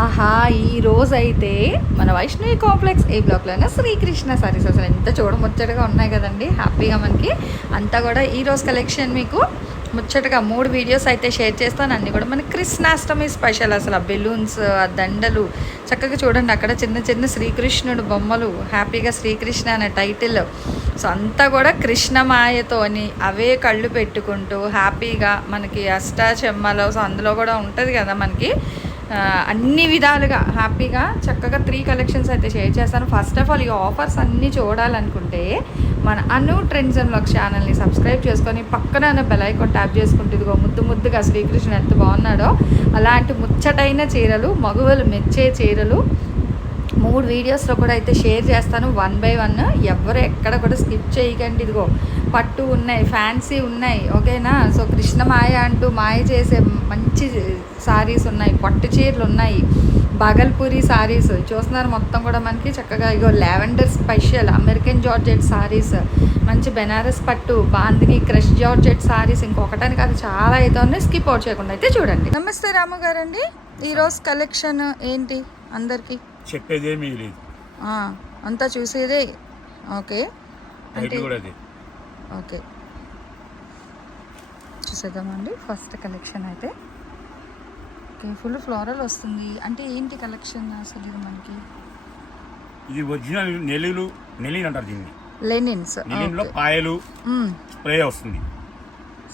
ఆహా ఈ రోజు అయితే మన వైష్ణవి కాంప్లెక్స్ ఏ బ్లాక్లోనే శ్రీకృష్ణ సారీస్. అసలు ఎంత చూడముచ్చటగా ఉన్నాయి కదండి హ్యాపీగా మనకి. అంతా కూడా ఈ రోజు కలెక్షన్ మీకు ముచ్చటగా మూడు వీడియోస్ అయితే షేర్ చేస్తాను. అన్నీ కూడా మన కృష్ణాష్టమి స్పెషల్. అసలు ఆ బెలూన్స్ ఆ దండలు చక్కగా చూడండి. అక్కడ చిన్న చిన్న శ్రీకృష్ణుడు బొమ్మలు హ్యాపీగా శ్రీకృష్ణ అనే టైటిల్. సో అంతా కూడా కృష్ణమాయతోని అవే కళ్ళు పెట్టుకుంటూ హ్యాపీగా మనకి అష్టాచెమ్మలో. సో అందులో కూడా ఉంటుంది కదా మనకి అన్ని విధాలుగా హ్యాపీగా చక్కగా త్రీ కలెక్షన్స్ అయితే షేర్ చేస్తాను. ఫస్ట్ ఆఫ్ ఆల్ ఈ ఆఫర్స్ అన్నీ చూడాలనుకుంటే మన అను ట్రెండ్స్ అండ్ బ్లాగ్ ఛానల్ని సబ్స్క్రైబ్ చేసుకొని పక్కన బెల్ ఐకాన్ ట్యాప్ చేసుకుంటే ఇదిగో ముద్దు ముద్దుగా శ్రీకృష్ణుడు ఎంత బాగున్నాడో అలాంటి ముచ్చటైన చీరలు మగువలు మెచ్చే చీరలు మూడు వీడియోస్లో కూడా అయితే షేర్ చేస్తాను. One by one. ఎవరు ఎక్కడ కూడా స్కిప్ చేయకండి. ఇదిగో పట్టు ఉన్నాయి ఫ్యాన్సీ ఉన్నాయి. ఓకేనా? సో కృష్ణ మాయ అంటూ మాయ చేసే మంచి సారీస్ ఉన్నాయి. పట్టు చీరలు ఉన్నాయి. బాగల్పూరి సారీస్. చూస్తున్నారు మొత్తం కూడా మనకి చక్కగా. ఇగో lavender special American georgette saris. మంచి బెనారస్ పట్టు బాందిని క్రష్ జార్జెట్ సారీస్. ఇంకొకటానికి కాదు చాలా అయితే ఉన్నాయి. స్కిప్ అవుట్ చేయకుండా అయితే చూడండి. నమస్తే రాము గారండి. ఈరోజు కలెక్షన్ ఏంటి అందరికీ? చెప్పేదేమీ లేదు. అంతా చూసేదే? ఓకే. అంటే కూడా అది. ఓకే. చూసేద్దామండి ఫస్ట్ కలెక్షన్ అయితే. ఓకే ఫుల్ ఫ్లోరల్ వస్తుంది. అంటే ఏంటి కలెక్షన్ అసలు ఇది మనకి? ఇది ఒరిజినల్ నెల్లిలు నెల్లిని అంటారు దీన్ని. లెనిన్స్ నెల్లిలో పాయలు స్ప్రే వస్తుంది.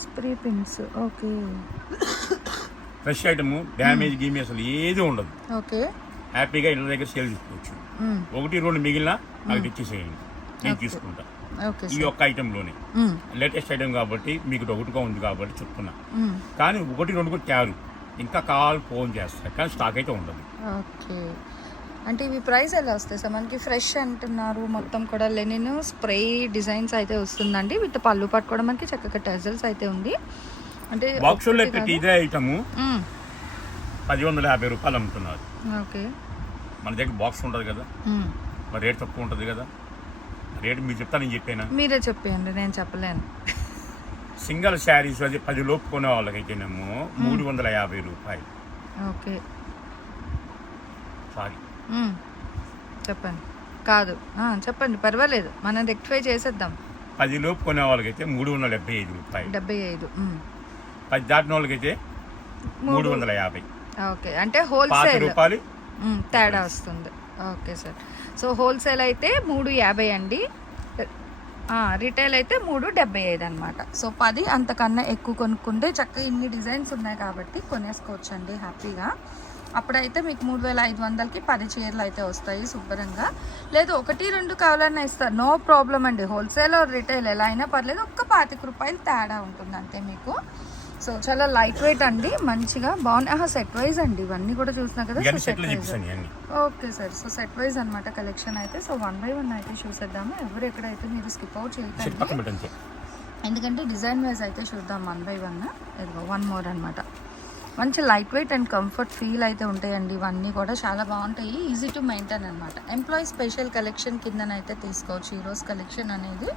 Spray pins okay. Fresh item damage గీమేజ్ అసలు ఏది ఉండదు. ఓకే. హ్యాపీగా ఇళ్ళ దగ్గర సేల్ చేసుకోవచ్చు ఒకటి రెండు మిగిలిన నాకు తెచ్చేసేయండి. నేను. తీసుకుంటా. ఓకే ఈ ఒక్క ఐటెంలోనే. లేటెస్ట్ ఐటమ్ కాబట్టి మీకు ఒకటిగా ఉంది కాబట్టి చెప్తున్నా. కానీ ఒకటి రెండు కూడా తయారు ఇంకా కావాలి ఫోన్ చేస్తారు కానీ స్టాక్ అయితే ఉండదు. ఓకే. అంటే ఇవి ప్రైస్ ఎలా వస్తాయి సార్? మనకి ఫ్రెష్ అంటున్నారు. మొత్తం కూడా లెనిన్ స్ప్రే డిజైన్స్ అయితే వస్తుందండి. విత్ పళ్ళు పట్టు కూడా మనకి చక్కగా టెజల్స్ అయితే ఉంది. అంటే కాదు. ఇదే ఐటమ్. పది వందల యాభై రూపాయలు అమ్ముతున్నారు. ఓకే. మన దగ్గర బాక్స్ ఉంటుంది కదా. మరి రేట్ తక్కువ ఉంటుంది కదా. రేట్ మీరు చెప్తా నేను చెప్పాను? మీరే చెప్పండి నేను చెప్పలేను. సింగిల్ శారీస్ అది పది లోపు కొనే వాళ్ళకైతేనేమో మూడు వందల యాభై రూపాయలు. ఓకే. సారీ. చెప్పండి. కాదు. చెప్పండి పర్వాలేదు. మనం రెక్టిఫై చేసేద్దాం. పది లోపు కొనే వాళ్ళకైతే మూడు వందల డెబ్బై ఐదు రూపాయలు. డెబ్బై ఐదు. పది దాటిన వాళ్ళకైతే మూడు వందల యాభై. ఓకే. అంటే హోల్సేల్ రూపాయలు. తేడా వస్తుంది. Okay sir. సో హోల్సేల్ అయితే మూడు యాభై అండి. రిటైల్ అయితే మూడు డెబ్బై ఐదు అనమాట సో పది అంతకన్నా ఎక్కువ కొనుక్కుంటే చక్కగా ఇన్ని డిజైన్స్ ఉన్నాయి కాబట్టి కొనేసుకోవచ్చు అండి హ్యాపీగా. అప్పుడైతే మీకు మూడు వేల ఐదు వందలకి పది చీరలు అయితే వస్తాయి శుభ్రంగా. లేదు ఒకటి రెండు కావాలన్నా ఇస్తారు. నో ప్రాబ్లం అండి. హోల్సేల్ రిటైల్ ఎలా అయినా పర్లేదు. ఒక్క పాతిక రూపాయలు తేడా ఉంటుంది అంతే మీకు. సో చాలా లైట్ వెయిట్ అండి మంచిగా బాగున్నాయి ఆహా సెట్ వైజ్ అండి ఇవన్నీ కూడా చూసినా కదా so set wise okay sir so set wise అనమాట కలెక్షన్ అయితే. సో వన్ బై వన్ అయితే చూసేద్దాము. ఎవరు ఎక్కడైతే మీరు స్కిప్ అవుట్ చేయకండి ఎందుకంటే డిజైన్ వైజ్ అయితే చూద్దాం one by one one more అనమాట మంచి light weight and comfort feel అయితే ఉంటాయండి. ఇవన్నీ కూడా చాలా బాగుంటాయి. ఈజీ టు మెయింటైన్ అనమాట ఎంప్లాయీ స్పెషల్ కలెక్షన్ కిందనైతే తీసుకోవచ్చు. ఈరోజు కలెక్షన్ అనేది.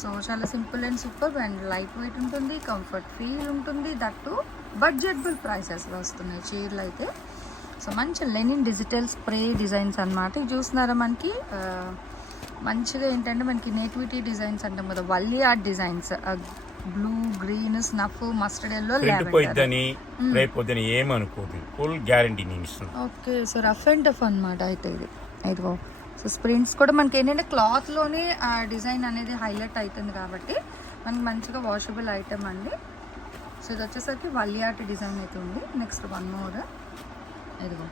సో చాలా simple and super and light weight ఉంటుంది కంఫర్ట్ ఫీల్ ఉంటుంది దట్టు బడ్జెటబుల్ ప్రైసెస్లో వస్తున్నాయి చీరలు అయితే. సో మంచి లెనిన్ డిజిటల్ స్ప్రే డిజైన్స్ అన్నమాట. ఇవి చూస్తున్నారా మనకి? మంచిగా ఏంటంటే మనకి నేటివిటీ డిజైన్స్ అంటాం కదా Valli art designs blue green snuff mustard yellow print పోయిద్దని రేపు పొద్దున ఏమనుకోదు. ఫుల్ గ్యారంటీ నేను ఇస్తున్నాను okay so rough and tough అనమాట అయితే ఇది. ఇదిగో సో స్ప్రింట్స్ కూడా మనకి ఏంటంటే క్లాత్లోనే ఆ డిజైన్ అనేది హైలైట్ అవుతుంది కాబట్టి మనకి మంచిగా వాషబుల్ ఐటమ్ అండి. సో ఇది వచ్చేసరికి వల్లీ ఆర్ట్ డిజైన్ అయితే ఉంది. Next one more. ఇదిగో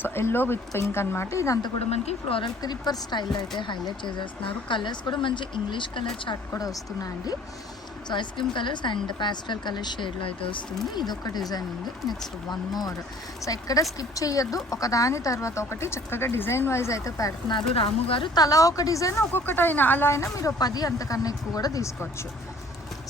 సో ఎల్లో విత్ పింక్ అనమాట ఇదంతా కూడా మనకి ఫ్లోరల్ క్రిప్పర్ స్టైల్లో అయితే హైలైట్ చేసేస్తున్నారు. కలర్స్ కూడా మంచి ఇంగ్లీష్ కలర్ చార్ట్ కూడా వస్తున్నాయండి. So ice cream colours and pastel colour షేడ్లో అయితే వస్తుంది. ఇది ఒక డిజైన్ ఉంది. నెక్స్ట్ వన్ మోర్ సో ఎక్కడ స్కిప్ చేయొద్దు. ఒకదాని తర్వాత ఒకటి చక్కగా డిజైన్ వైజ్ అయితే పెడుతున్నారు రాము గారు. తలా ఒక డిజైన్ ఒక్కొక్కటి అయినా అలా అయినా మీరు పది అంతకన్నా ఎక్కువ కూడా తీసుకోవచ్చు.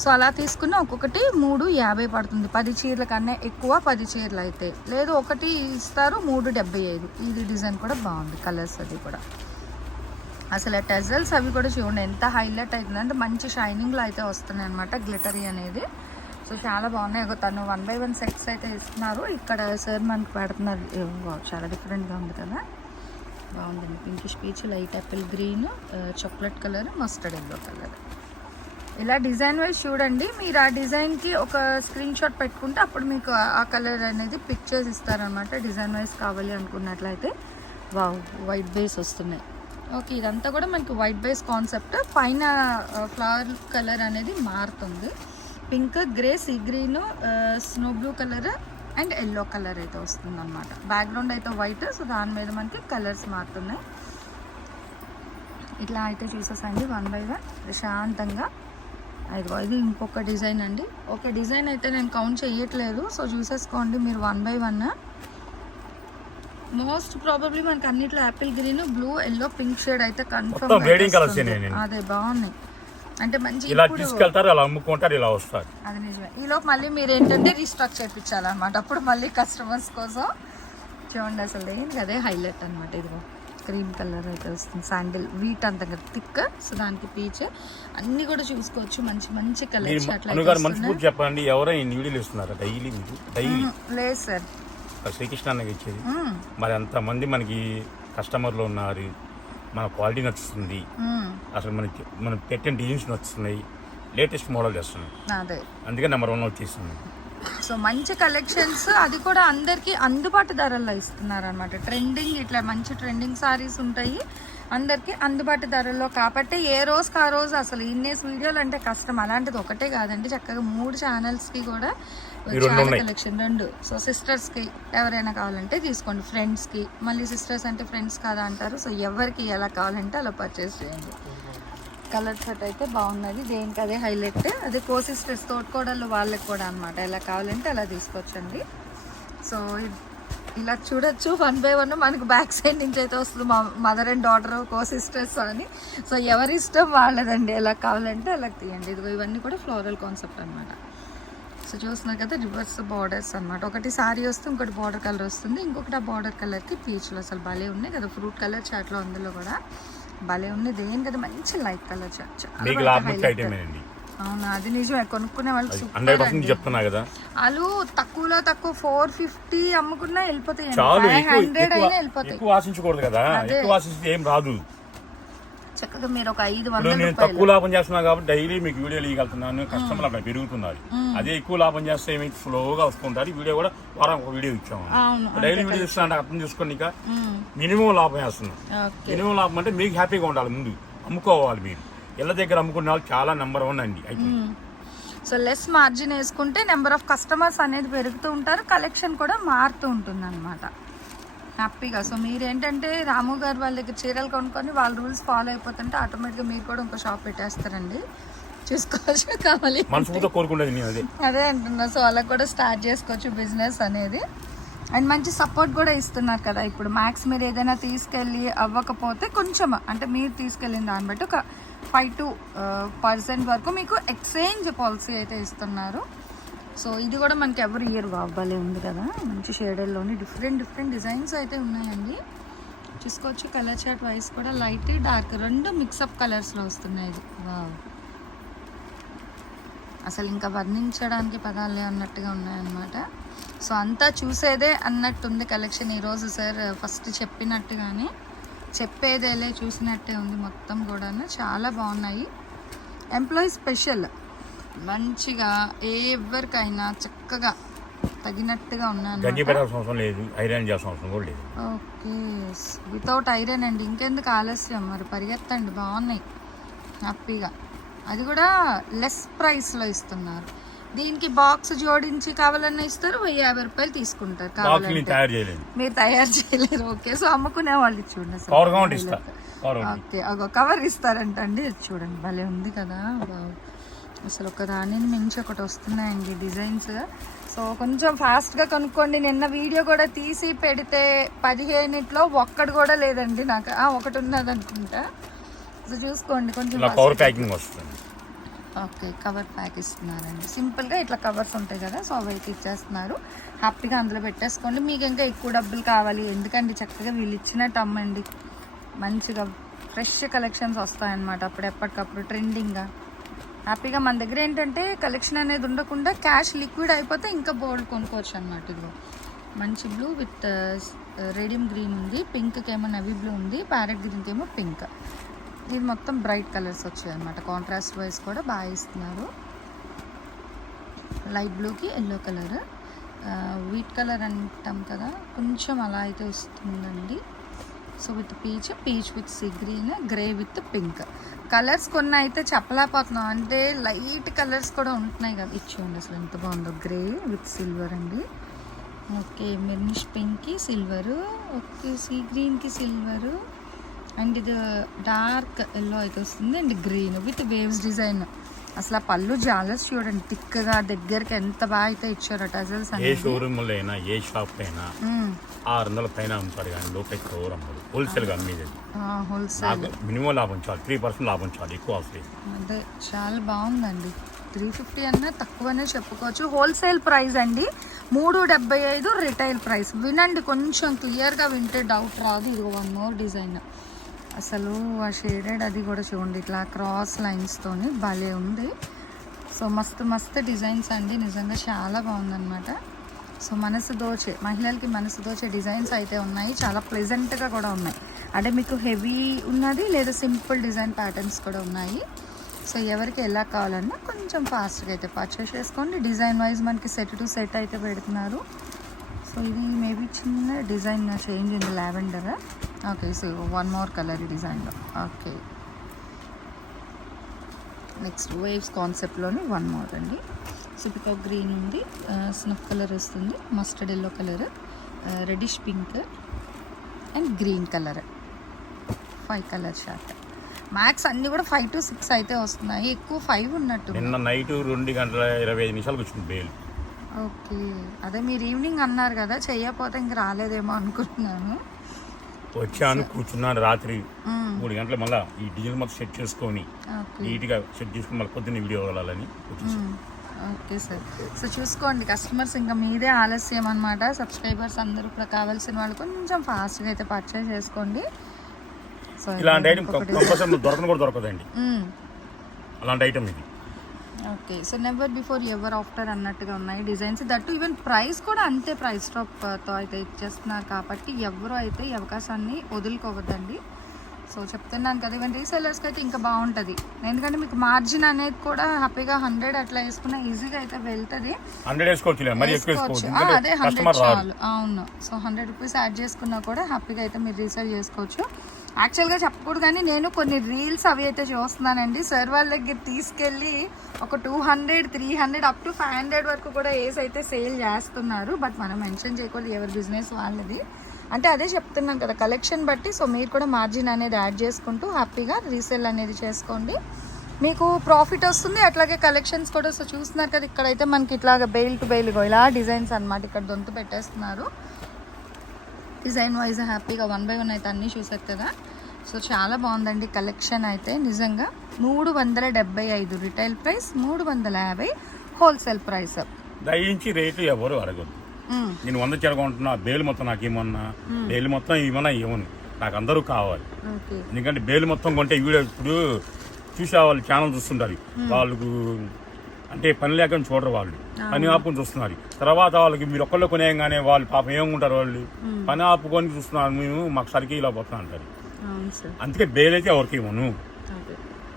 సో అలా తీసుకున్న ఒక్కొక్కటి మూడు యాభై పడుతుంది. పది చీరల కన్నా ఎక్కువ పది చీరలు అయితే. లేదు ఒకటి ఇస్తారు మూడు డెబ్బై ఐదు. ఇది డిజైన్ కూడా బాగుంది. కలర్స్ అది కూడా. అసలు ఆ టెజల్స్ అవి కూడా చూడండి ఎంత హైలైట్ అవుతుందంటే మంచి షైనింగ్లో అయితే వస్తున్నాయి అనమాట గ్లిటరీ అనేది. సో చాలా బాగున్నాయి. తను వన్ బై వన్ సెట్స్ అయితే ఇస్తున్నారు. ఇక్కడ సార్ మనకు పెడుతున్నారు. వావ్, చాలా డిఫరెంట్గా ఉంది కదా. బాగుందండి. Pinkish peach light apple green chocolate colour mustard yellow colour ఇలా డిజైన్ వైజ్ చూడండి. మీరు ఆ డిజైన్కి ఒక స్క్రీన్ షాట్ పెట్టుకుంటే అప్పుడు మీకు ఆ- ఆ కలర్ అనేది పిక్చర్స్ ఇస్తారనమాట డిజైన్ వైజ్ కావాలి అనుకున్నట్లయితే. వావ్ వైట్ బేస్ వస్తున్నాయి. ఓకే ఇదంతా కూడా మనకి వైట్ బేస్ కాన్సెప్ట్ పైన ఫ్లవర్ కలర్ అనేది మారుతుంది. Pink grey sea green snow blue colour and yellow colour అయితే వస్తుంది అనమాట బ్యాక్గ్రౌండ్ అయితే వైట్ సో దాని మీద మనకి కలర్స్ మారుతున్నాయి. ఇట్లా అయితే చూసేసండి వన్ బై వన్ ప్రశాంతంగా. అదిగో ఇది ఇంకొక డిజైన్ అండి. ఒక డిజైన్ అయితే నేను కౌంట్ చేయట్లేదు సో చూసేసుకోండి మీరు one by one most probably మనకి అన్నిట్లో apple green blue yellow pink shade అయితే కన్ఫర్మ్ ఏనే నేను. అదే బాగున్నాయి. అంటే మంచి ఇలా తీసుకెళ్తారు అలా అమ్ముకుంటారు ఇలా వస్తారు. అది నిజమే. ఈలోపు మళ్ళీ మీరు ఏంటంటే రీస్టాక్ చేయించాలన్నమాట అప్పుడు మళ్ళీ కస్టమర్స్ కోసం చూడండి అసలు ఏంటి అదే హైలైట్ అనమాట ఇదిగో. క్రీమ్ కలర్ అయితే వస్తుంది. శాండిల్ వీట్ అంత థిక్ సో దానికి పీచ్ అన్ని కూడా చూసుకోవచ్చు. మంచి మంచి కలర్స్. పూర్తి చెప్పండి. ఎవరైనా డైలీ డైలీ లేదు సార్. శ్రీకృష్ణ అన్నకి ఇచ్చేది. మరి అంతమంది మనకి కస్టమర్లు ఉన్నారు. మన క్వాలిటీ నచ్చుతుంది. అసలు మనకి మనం పెట్టిన డిజైన్స్ నచ్చుతున్నాయి. లేటెస్ట్ మోడల్ చేస్తున్నాయి అదే. అందుకే నెంబర్ వన్ వచ్చేస్తుంది సో మంచి కలెక్షన్స్ అది కూడా అందరికి అందుబాటు ధరల్లో ఇస్తున్నారు అనమాట ట్రెండింగ్ ఇట్లా మంచి ట్రెండింగ్ సారీస్ ఉంటాయి. అందరికి అందుబాటు ధరల్లో. కాబట్టి ఏ రోజుకి ఆ రోజు అసలు ఇన్నేసి వీడియోలు అంటే కష్టం. అలాంటిది ఒకటే కాదండి. చక్కగా మూడు ఛానల్స్కి కూడా ఈ రెండు ఉన్నాయి. కలెక్షన్ రెండు. సో సిస్టర్స్కి ఎవరైనా కావాలంటే తీసుకోండి. ఫ్రెండ్స్కి మళ్ళీ సిస్టర్స్ అంటే ఫ్రెండ్స్ కాదా అంటారు. సో ఎవరికి ఎలా కావాలంటే అలా పర్చేస్ చేయండి. కలర్ షర్ట్ అయితే బాగున్నది. దేనికి అదే హైలైట్ అదే కో సిస్టర్స్ తోడుకోడళ్ళు వాళ్ళకి కూడా అనమాట ఎలా కావాలంటే అలా తీసుకొచ్చండి. సో ఇలా చూడొచ్చు. వన్ బై వన్ మనకు బ్యాక్ సైడ్ నుంచి అయితే వస్తుంది మా mother and daughter co sisters అని. సో ఎవరి ఇష్టం వాళ్ళదండి. ఎలా కావాలంటే అలా తీయండి. ఇదిగో ఇవన్నీ కూడా ఫ్లోరల్ కాన్సెప్ట్ అనమాట సో చూస్తున్నారు కదా రివర్స్ బార్డర్స్ అన్నమాట. ఒకటి సారీ వస్తే ఇంకోటి బార్డర్ కలర్ వస్తుంది. ఇంకొకటి ఆ బార్డర్ కలర్కి పీచ్లు అసలు భలే ఉన్నాయి కదా ఫ్రూట్ కలర్ చాట్లో అందులో కూడా భలే ఉంది దేని కదా మంచి లైట్ కలర్ చాట్ అవునా? అది నిజమే. కొనుక్కునే వాళ్ళు హండ్రెడ్ చెప్తున్నా కదా. వాళ్ళు తక్కువలో తక్కువ ఫోర్ ఫిఫ్టీ అమ్ముకున్నా వెళ్ళిపోతాయి హండ్రెడ్ అయినా వెళ్ళిపోతాయి. కదా. ఏం రాదు. చక్కగా మీరు ఒక ఐదు వందల నేను తక్కువ లాభం చేస్తున్నా కాబట్టి డైలీ మీకు వీడియోలు ఇవ్వగలుగుతున్నాను కస్టమర్లు అక్కడ పెరుగుతున్నారు. అదే ఎక్కువ లాభం చేస్తే ఏమైతే స్లోగా వస్తుంటారు. వీడియో కూడా వారం ఒక వీడియో ఇచ్చాము డైలీ వీడియో ఇస్తున్నా అర్థం చేసుకోండి ఇక. మినిమం లాభం వేస్తున్నాం ఓకే. మినిమం లాభం అంటే మీకు హ్యాపీగా ఉండాలి ముందు. అమ్ముకోవాలి మీరు. ఇళ్ళ దగ్గర అమ్ముకునే వాళ్ళు చాలా నెంబర్ వన్ అండి. అయితే సో లెస్ మార్జిన్ వేసుకుంటే నెంబర్ ఆఫ్ కస్టమర్స్ అనేది పెరుగుతూ ఉంటారు. కలెక్షన్ కూడా మారుతూ ఉంటుంది అనమాట హ్యాపీగా. సో మీరు ఏంటంటే రాము గారు వాళ్ళ దగ్గర చీరలు కొనుక్కొని వాళ్ళ రూల్స్ ఫాలో అయిపోతుంటే ఆటోమేటిక్గా మీరు కూడా ఇంకో షాప్ పెట్టేస్తారండి. చూసుకోవచ్చు కావాలి. అదే. అంటున్నా. సో అలా కూడా స్టార్ట్ చేసుకోవచ్చు బిజినెస్ అనేది. అండ్ మంచి సపోర్ట్ కూడా ఇస్తున్నారు కదా ఇప్పుడు. మ్యాక్స్ మీరు ఏదైనా తీసుకెళ్ళి అవ్వకపోతే కొంచెం అంటే మీరు తీసుకెళ్ళిన దాన్ని బట్టి ఒక ఫైవ్ టు పర్సెంట్ వరకు మీకు ఎక్స్చేంజ్ పాలసీ అయితే ఇస్తున్నారు. సో ఇది కూడా మనకి ఎవరి ఇయర్ బాబాలే ఉంది కదా. మంచి షేడెడ్లోని డిఫరెంట్ డిఫరెంట్ డిజైన్స్ అయితే ఉన్నాయండి. చూసుకోవచ్చు కలర్ చార్ట్ వైస్ కూడా లైట్ డార్క్ రెండు మిక్సప్ కలర్స్లో వస్తున్నాయి ఇది. వావ్ అసలు ఇంకా వర్ణించడానికి పదాలే అన్నట్టుగా ఉన్నాయన్నమాట. సో అంతా చూసేదే అన్నట్టుంది కలెక్షన్ ఈరోజు సార్ ఫస్ట్ చెప్పినట్టుగానే చెప్పేదేలే చూసినట్టే ఉంది మొత్తం కూడా చాలా బాగున్నాయి. ఎంప్లాయీ స్పెషల్ మంచిగా ఎవరికైనా చక్కగా తగినట్టుగా గడ్డి పెట్టాల్సిన అవసరం లేదు ఐరన్ చేయాల్సిన అవసరం కూడా లేదు. ఓకే వితౌట్ ఐరన్ అండి. ఇంకెందుకు ఆలస్యం? మరి పరిగెత్తండి బాగున్నాయి. హ్యాపీగా. అది కూడా లెస్ ప్రైస్లో ఇస్తున్నారు. దీనికి బాక్స్ జోడించి కావాలన్నా ఇస్తారు వెయ్యి యాభై రూపాయలు తీసుకుంటారు కావాలంటే. నేను తయారు చేయలేదు. మీరు తయారు చేయలేరు ఓకే సో అమ్ముకునే వాళ్ళు చూడండి ఓకే ఒక కవర్ ఇస్తారంట అండి ఇది చూడండి భలే ఉంది కదా. వావ్. అసలు ఒక దానిని మించి ఒకటి వస్తున్నాయండి డిజైన్స్. సో కొంచెం ఫాస్ట్గా కొనుక్కోండి. నిన్న వీడియో కూడా తీసి పెడితే పదిహేనిట్లో ఒక్కడు కూడా లేదండి నాకు. ఆ, ఒకటి ఉన్నది అనుకుంటా. సో చూసుకోండి కొంచెం కవర్. ప్యాకింగ్ వస్తుంది. ఓకే కవర్ ప్యాక్ ఇస్తున్నారండి. సింపుల్గా ఇట్లా కవర్స్ ఉంటాయి కదా సో అవి అయితే ఇచ్చేస్తున్నారు హ్యాపీగా అందులో పెట్టేసుకోండి. మీకు ఇంకా ఎక్కువ డబ్బులు కావాలి. ఎందుకండి చక్కగా వీళ్ళు ఇచ్చినట్టు అమ్మండి. మంచిగా ఫ్రెష్ కలెక్షన్స్ వస్తాయన్నమాట. అప్పుడు ఎప్పటికప్పుడు ట్రెండింగ్గా హ్యాపీగా మన దగ్గర ఏంటంటే కలెక్షన్ అనేది ఉండకుండా క్యాష్ లిక్విడ్ అయిపోతే ఇంకా బోల్డ్ కొనుక్కోవచ్చు అనమాట ఇదిగో. మంచి బ్లూ విత్ రేడియం గ్రీన్ ఉంది పింక్కి ఏమో నవీ బ్లూ ఉంది ప్యారెట్ గ్రీన్కి ఏమో పింక్. ఇది మొత్తం బ్రైట్ కలర్స్ వచ్చాయి అనమాట కాంట్రాస్ట్ వైజ్ కూడా బాగా ఇస్తున్నారు. లైట్ బ్లూకి ఎల్లో కలర్. వీట్ కలర్ అంటాం కదా కొంచెం అలా అయితే వస్తుందండి. So with peach peach with sea green grey with pink colours కొన్ని అయితే చెప్పలేకపోతున్నాం. అంటే లైట్ కలర్స్ కూడా ఉంటున్నాయి కదా. ఇచ్చేయండి అసలు ఎంత బాగుందో. గ్రే విత్ సిల్వర్ అండి. ఓకే మెర్నిష్ పింక్కి సిల్వరు ఓకే సీ గ్రీన్కి సిల్వరు అండ్ ఇది డార్క్ ఎల్లో అయితే వస్తుంది. And green with waves design అసలు ఆ పళ్ళు జాలర్స్ చూడండి థిక్గా దగ్గరికి ఎంత బాగా అయితే ఇచ్చారు టజల్స్ ఏ షోరూమ్ అయినా ఏ షాప్ అయినా. ఆరు వందల పైన అమ్ముతారు కానీ లోపల ఎవరు అమ్మరు. అమ్మేది హోల్సేల్. నాకు మినిమం లాభం చాలు త్రీ పర్సెంట్ లాభం చాలు ఎక్కువ అదే చాలా బాగుందండి. త్రీ ఫిఫ్టీ అన్నా తక్కువనే చెప్పుకోవచ్చు. హోల్సేల్ ప్రైస్ అండి మూడు డెబ్బై ఐదు రిటైల్ ప్రైస్. వినండి కొంచెం క్లియర్గా వింటే డౌట్ రాదు. ఇది వన్ మోర్ డిజైన్ అసలు ఆ షేడెడ్ అది కూడా చూడండి ఇట్లా క్రాస్ లైన్స్తోని భలే ఉంది. సో మస్తు మస్తు డిజైన్స్ అండి నిజంగా చాలా బాగుందన్నమాట. సో మనసు దోచే మహిళలకి మనసు దోచే డిజైన్స్ అయితే ఉన్నాయి చాలా ప్లెజెంట్గా కూడా ఉన్నాయి. అంటే మీకు హెవీ ఉన్నది లేదా సింపుల్ డిజైన్ ప్యాటర్న్స్ కూడా ఉన్నాయి. సో ఎవరికి ఎలా కావాలన్నా కొంచెం ఫాస్ట్గా అయితే పర్చేస్ చేసుకోండి. డిజైన్ వైజ్ మనకి సెట్ టు సెట్ అయితే పెడుతున్నారు. సో ఇది మేబీ చిన్న డిజైన్ చేంజ్ ఉంది lavender? Okay so one more colour డిజైన్లో ఓకే నెక్స్ట్ వేవ్స్ కాన్సెప్ట్లోని వన్ మోర్ అండి. సిపికా గ్రీన్ ఉంది. స్నఫ్ కలర్ వస్తుంది. Mustard yellow colour reddish pink and green colour five colour short max అన్నీ కూడా ఫైవ్ టు సిక్స్ అయితే వస్తున్నాయి. ఎక్కువ ఫైవ్ ఉన్నట్టు నిన్న నైట్ రెండు గంటల ఇరవై ఐదు నిమిషాలకు వచ్చింది ఓకే అదే మీరు ఈవినింగ్ అన్నారు కదా చెయ్యకపోతే ఇంక రాలేదేమో అనుకుంటున్నాను. వచ్చాను కూర్చున్నాను రాత్రి. మూడు గంటల మళ్ళీ ఈ డిజైన్ మొత్తం సెట్ చేసుకొని నీట్గా సెట్ చేసుకుని మళ్ళీ పొద్దున్న వీడియో వెళ్ళాలని వచ్చేసాను. Okay sir. సో చూసుకోండి కస్టమర్స్ ఇంకా మీదే ఆలస్యం అనమాట సబ్స్క్రైబర్స్ అందరూ కూడా కావాల్సిన వాళ్ళు కొంచెం ఫాస్ట్గా అయితే పర్చేస్ చేసుకోండి. సో ఇలాంటి ఐటమ్ దొరకను కూడా దొరకదండి. అలాంటి ఐటమ్ ఇది. Okay so never before ever after అన్నట్టుగా ఉన్నాయి డిజైన్స్. దట్టు ఈవెన్ ప్రైస్ కూడా అంతే ప్రైస్తో అయితే ఇచ్చేస్తున్నారు కాబట్టి ఎవరు అయితే ఈ అవకాశాన్ని వదులుకోవద్దండి. సో చెప్తున్నాను కదా ఈవెన్ రీసెలర్స్కి అయితే ఇంకా బాగుంటుంది. ఎందుకంటే మీకు మార్జిన్ అనేది కూడా హ్యాపీగా హండ్రెడ్ అట్లా వేసుకున్నా ఈజీగా అయితే వెళ్తుంది. అదే హండ్రెడ్ చాలు. అవును. సో హండ్రెడ్ రూపీస్ యాడ్ చేసుకున్నా కూడా హ్యాపీగా అయితే మీరు రీసేల్ చేసుకోవచ్చు. యాక్చువల్గా చెప్పకూడదు కానీ నేను కొన్ని రీల్స్ అవి అయితే చూస్తున్నానండి. సార్ వాళ్ళ దగ్గర తీసుకెళ్ళి ఒక two hundred three hundred up to five hundred వరకు కూడా ఏస్ అయితే సేల్ చేస్తున్నారు. బట్ మనం మెన్షన్ చేయకూడదు ఎవరి బిజినెస్ వాళ్ళది. అంటే అదే చెప్తున్నాం కదా కలెక్షన్ బట్టి. సో మీరు కూడా మార్జిన్ అనేది యాడ్ చేసుకుంటూ హ్యాపీగా రీసేల్ అనేది చేసుకోండి. మీకు ప్రాఫిట్ వస్తుంది అట్లాగే కలెక్షన్స్ కూడా. సో చూస్తున్నారు కదా ఇక్కడైతే మనకి ఇట్లాగ బెయిల్ టు బెయిల్గా ఇలా డిజైన్స్ అనమాట ఇక్కడ దొంతు పెట్టేస్తున్నారు. డిజైన్ వైజ్ హ్యాపీగా వన్ బై వన్ అయితే అన్నీ చూసారు కదా. సో చాలా బాగుందండి కలెక్షన్ అయితే నిజంగా. మూడు వందల డెబ్బై ఐదు రిటైల్ ప్రైస్ మూడు వందల యాభై హోల్సేల్ ప్రైస్. దయించి రేటు ఎవరు అడగద్దు. నేను వంద చెరగొంటున్నా బేలు మొత్తం నాకు ఏమన్నా బేలు మొత్తం ఏమన్నా ఏమని నాకు అందరూ కావాలి. ఎందుకంటే బేలు మొత్తం కొంటే ఈ వీడియో ఇప్పుడు చూసే వాళ్ళు ఛానల్ చూస్తుంటారు. వాళ్ళకు అంటే పని లేక చూడరు వాళ్ళు. పని ఆపుకొని చూస్తున్నారు. తర్వాత వాళ్ళకి మీరు ఒక్కళ్ళు కొనేయంగానే వాళ్ళు పాపం ఏముంటారు వాళ్ళు? పని ఆపుకొని చూస్తున్నారు మేము మాకు సరికి ఇలా పోతున్నాం అంటారు. అందుకే బేల్ అయితే ఎవరికి ఇవ్వను.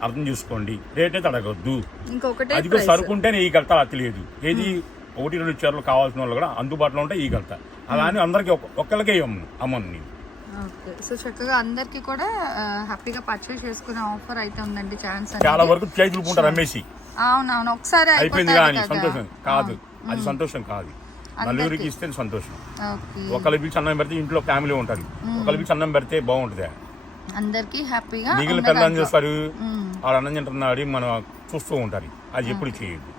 అర్థం చూసుకోండి. రేట్ అయితే అడగద్దు. ఇంకొకటే అది కూడా సరుకుంటేనే ఈ కడతా తెలియదు. ఏది ఒకటి రెండు చీరలు కావాల్సిన వాళ్ళు కూడా అందుబాటులో ఉంటే ఈ కడతా అలా అని అందరికి ఒక్కరికే ఇవ్వను అమ్మను నేను సో చక్కగా అందరికి కూడా హ్యాపీగా పర్చేస్ చేసుకునే ఆఫర్ అయితే ఉందండి ఛాన్స్ చాలా వరకు చేతులు పూంటారు అమ్మేసి. అవునవును. ఒకసారి అయిపోయింది కానీ సంతోషం కాదు. అది సంతోషం కాదు. నలుగురికి ఇస్తే సంతోషం. ఒకళ్ళు పిలిచి అన్నం పెడితే ఇంట్లో ఫ్యామిలీ ఉంటుంది. ఒకళ్ళు పిలిచి అన్నం పెడితే బాగుంటుంది. అందరికి హ్యాపీగా మిగిలిన పిల్లలు. చేస్తారు. వాళ్ళు అన్నం తింటున్నాడు మనం చూస్తూ ఉంటారు అది ఎప్పుడు చేయొద్దు.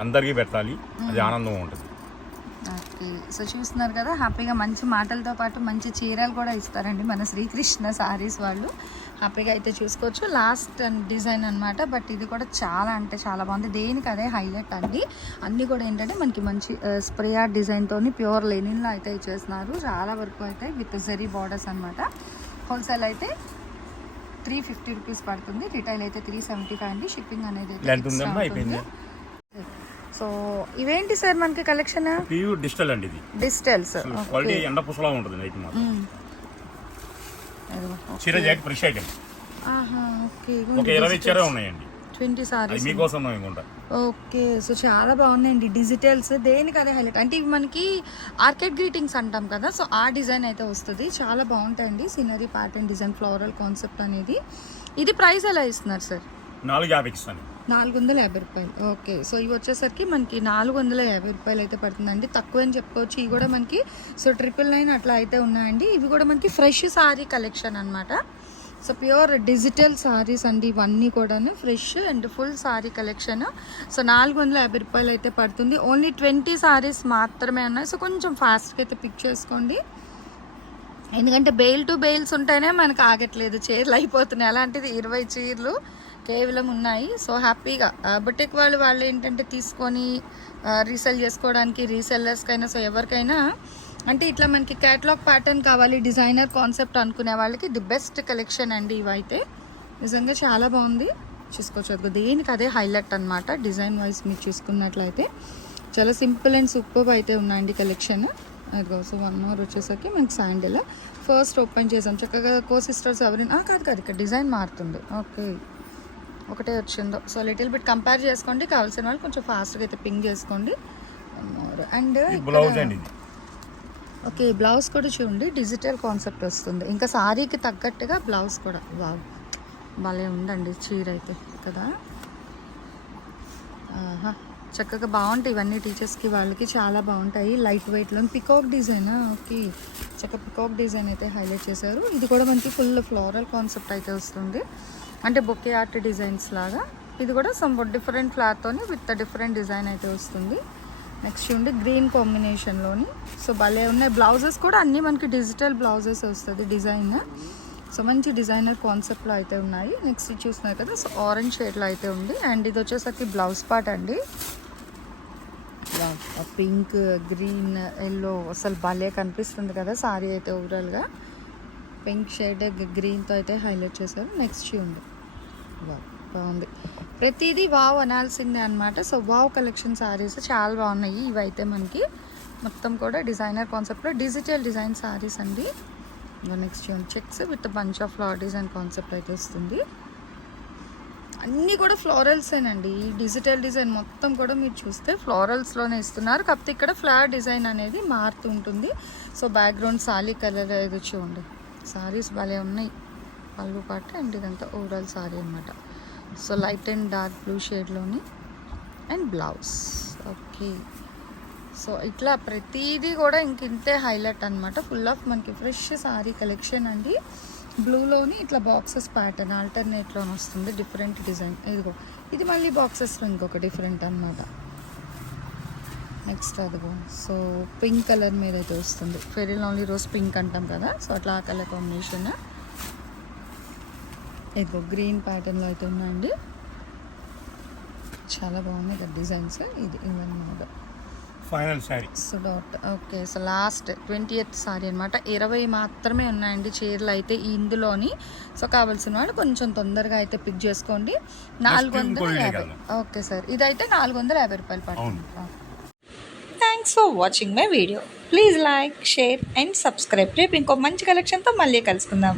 అందరికీ పెట్టాలి. అది ఆనందం ఉంటుంది. ఓకే. సో చూస్తున్నారు కదా హ్యాపీగా మంచి మాటలతో పాటు మంచి చీరలు కూడా ఇస్తారండి మన శ్రీకృష్ణ సారీస్ వాళ్ళు. హ్యాపీగా అయితే చూసుకోవచ్చు. లాస్ట్ డిజైన్ అన్నమాట. బట్ ఇది కూడా చాలా అంటే చాలా బాగుంది. దేనికి అదే హైలైట్ అండి. అన్నీ కూడా ఏంటంటే మనకి మంచి స్ప్రే ఆర్ట్ డిజైన్తో ప్యూర్ లెనిన్లో అయితే ఇచ్చేస్తున్నారు. చాలా వరకు అయితే విత్ జరీ బార్డర్స్ అనమాట హోల్సేల్ అయితే త్రీ ఫిఫ్టీ రూపీస్ పడుతుంది. రిటైల్ అయితే త్రీ సెవెంటీ ఫైవ్ అండి. షిప్పింగ్ అనేది సో ఇవేంటి సార్ మనకి కలెక్షన్ డిజిటల్ అండి ఇది. డిజిటల్స్ క్వాలిటీ ఎండ పుసలా ఉంటుంది నైట్ మాత్రం. చీర జాకెట్ ఫ్రెష్ ఐటమ్ ఓకే ఒక ఇరవై చీర ఉన్నాయండి. ట్వంటీ సారీస్ మీకోసం ఓకే సో చాలా బాగున్నాయండి డిజిటల్స్ దేనికి అదే హైలైట్ అంటే ఇవి మనకి ఆర్కెడ్ గ్రీటింగ్స్ అంటాం కదా సో ఆ డిజైన్ అయితే వస్తుంది. చాలా బాగుంటాయండి scenery pattern design floral concept అనేది. ఇది ప్రైస్ ఎలా ఇస్తున్నారు సార్ నాలుగు యాభైకి ఇస్తాను నాలుగు వందల యాభై రూపాయలు. ఓకే. సో ఇవి వచ్చేసరికి మనకి నాలుగు వందల యాభై రూపాయలు అయితే పడుతుందండి. తక్కువ అని చెప్పుకోవచ్చు. ఇవి కూడా మనకి సో ట్రిపుల్ నైన్ అట్లా అయితే ఉన్నాయండి. ఇవి కూడా మనకి ఫ్రెష్ సారీ కలెక్షన్ అన్నమాట. సో ప్యూర్ డిజిటల్ సారీస్ అండి ఇవన్నీ కూడాను. Fresh and full sari collection. So నాలుగు వందల యాభై రూపాయలు అయితే పడుతుంది. ఓన్లీ ట్వంటీ సారీస్ మాత్రమే ఉన్నాయి. సో కొంచెం ఫాస్ట్గా అయితే పిక్ చేసుకోండి. ఎందుకంటే బెయిల్ టు బెయిల్స్ ఉంటేనే మనకు ఆగట్లేదు. చీరలు అయిపోతున్నాయి. అలాంటిది ఇరవై చీరలు కేవలం ఉన్నాయి. సో హ్యాపీగా. బుటిక్ వాళ్ళు వాళ్ళు ఏంటంటే తీసుకొని రీసెల్ చేసుకోవడానికి రీసెల్లర్స్కైనా సో ఎవరికైనా అంటే ఇట్లా మనకి క్యాటలాగ్ ప్యాటర్న్ కావాలి డిజైనర్ కాన్సెప్ట్ అనుకునే వాళ్ళకి ది బెస్ట్ కలెక్షన్ అండి ఇవైతే. నిజంగా చాలా బాగుంది. చూసుకోవచ్చు దేనికి అదే హైలైట్ అనమాట డిజైన్ వైజ్ మీరు చూసుకున్నట్లయితే. చాలా సింపుల్ అండ్ సూపర్ అయితే ఉన్నాయండి కలెక్షన్. అదిగో సో వన్ అవర్ వచ్చేసరికి మనకి శాండిల్ ఫస్ట్ ఓపెన్ చేసాం చక్కగా కో సిస్టర్స్ ఎవరైనా కాదు కాదు ఇక్కడ డిజైన్ మారుతుంది. ఓకే. ఒకటే వచ్చిందో. సో లిటిల్ బిట్ కంపేర్ చేసుకోండి. కావాల్సిన వాళ్ళు కొంచెం ఫాస్ట్గా అయితే పింగ్ చేసుకోండి. అండ్ బ్లౌజ్ అండి ఓకే బ్లౌజ్ కూడా చూడండి. డిజిటల్ కాన్సెప్ట్ వస్తుంది. ఇంకా సారీకి తగ్గట్టుగా బ్లౌజ్ కూడా. వావ్ భలే ఉందండి చీర అయితే కదా? చక్కగా బాగుంటాయి ఇవన్నీ టీచర్స్కి వాళ్ళకి చాలా బాగుంటాయి. లైట్ వెయిట్లో పికాక్ డిజైన్ ఓకే చక్కగా పికాక్ డిజైన్ అయితే హైలైట్ చేశారు. ఇది కూడా మనకి ఫుల్ ఫ్లోరల్ కాన్సెప్ట్ అయితే వస్తుంది. అంటే బొకే ఆర్ట్ డిజైన్స్ లాగా. ఇది కూడా సమ్ డిఫరెంట్ ఫ్లాత్తోని విత్ డిఫరెంట్ డిజైన్ అయితే వస్తుంది. నెక్స్ట్ ఉండి గ్రీన్ కాంబినేషన్లోని సో భలే ఉన్నాయి. బ్లౌజెస్ కూడా అన్నీ మనకి డిజిటల్ బ్లౌజెస్ వస్తుంది డిజైన్ సో మంచి డిజైనర్ కాన్సెప్ట్లో అయితే ఉన్నాయి. నెక్స్ట్ చూస్తున్నారు కదా సో ఆరెంజ్ షేడ్లో అయితే ఉంది. అండ్ ఇది వచ్చేసరికి బ్లౌజ్ పార్ట్ అండి. పింక్ గ్రీన్ ఎల్లో అసలు భలే కనిపిస్తుంది కదా సారీ అయితే ఓవరాల్గా పింక్ షేడ్ గ్రీన్తో అయితే హైలైట్ చేశారు. నెక్స్ట్ ఉంది బాగుంది. ప్రతిదీ వావ్ అనాల్సిందే అనమాట సో వావ్ కలెక్షన్ శారీస్ చాలా బాగున్నాయి. ఇవైతే మనకి మొత్తం కూడా డిజైనర్ కాన్సెప్ట్లో డిజిటల్ డిజైన్ శారీస్ అండి. Next checks with bunch of flower design concept అయితే వస్తుంది. అన్నీ కూడా ఫ్లోరల్సేనండి. ఈ డిజిటల్ డిజైన్ మొత్తం కూడా మీరు చూస్తే ఫ్లోరల్స్లోనే ఇస్తున్నారు. కాకపోతే ఇక్కడ ఫ్లవర్ డిజైన్ అనేది మారుతూ ఉంటుంది. సో బ్యాక్గ్రౌండ్ సాలీ కలర్ ఏదో చూడండి. సారీస్ భలే ఉన్నాయి. పళ్ళు పాట అండ్ ఇదంతా ఓవరాల్ సారీ అనమాట so light and dark blue షేడ్లోని and blouse. Okay. So ఇట్లా ప్రతిదీ కూడా ఇంక ఇంతే హైలైట్ అనమాట ఫుల్ ఆఫ్ మనకి ఫ్రెష్ సారీ కలెక్షన్ అండి. బ్లూలోని ఇట్లా బాక్సెస్ ప్యాటర్న్ ఆల్టర్నేట్లోని వస్తుంది. Different design. ఇదిగో ఇది మళ్ళీ బాక్సెస్లో ఇంకొక డిఫరెంట్ అనమాట నెక్స్ట్ అదిగో సో పింక్ కలర్ మీద అయితే వస్తుంది. ఫెరిల్ ఓన్లీ రోజ్ పింక్ అంటాం కదా. సో అట్లా ఆ కలర్ కాంబినేషన్. ఇదిగో గ్రీన్ ప్యాటర్న్లో అయితే ఉన్నాయండి చాలా బాగున్నాయి కదా డిజైన్స్ ఇది ఇవన్నమాట final sari so dot okay so last twenty eighth sari అనమాట ఇరవై మాత్రమే ఉన్నాయండి చీరలు అయితే ఇందులోని. సో కావాల్సిన వాళ్ళు కొంచెం తొందరగా అయితే పిక్ చేసుకోండి. నాలుగు వందల యాభై. ఓకే సార్ ఇదైతే నాలుగు వందల యాభై రూపాయలు పడుతుంది. Thanks for watching my video please like share and subscribe రేపు ఇంకో మంచి కలెక్షన్తో మళ్ళీ కలుసుకుందాం.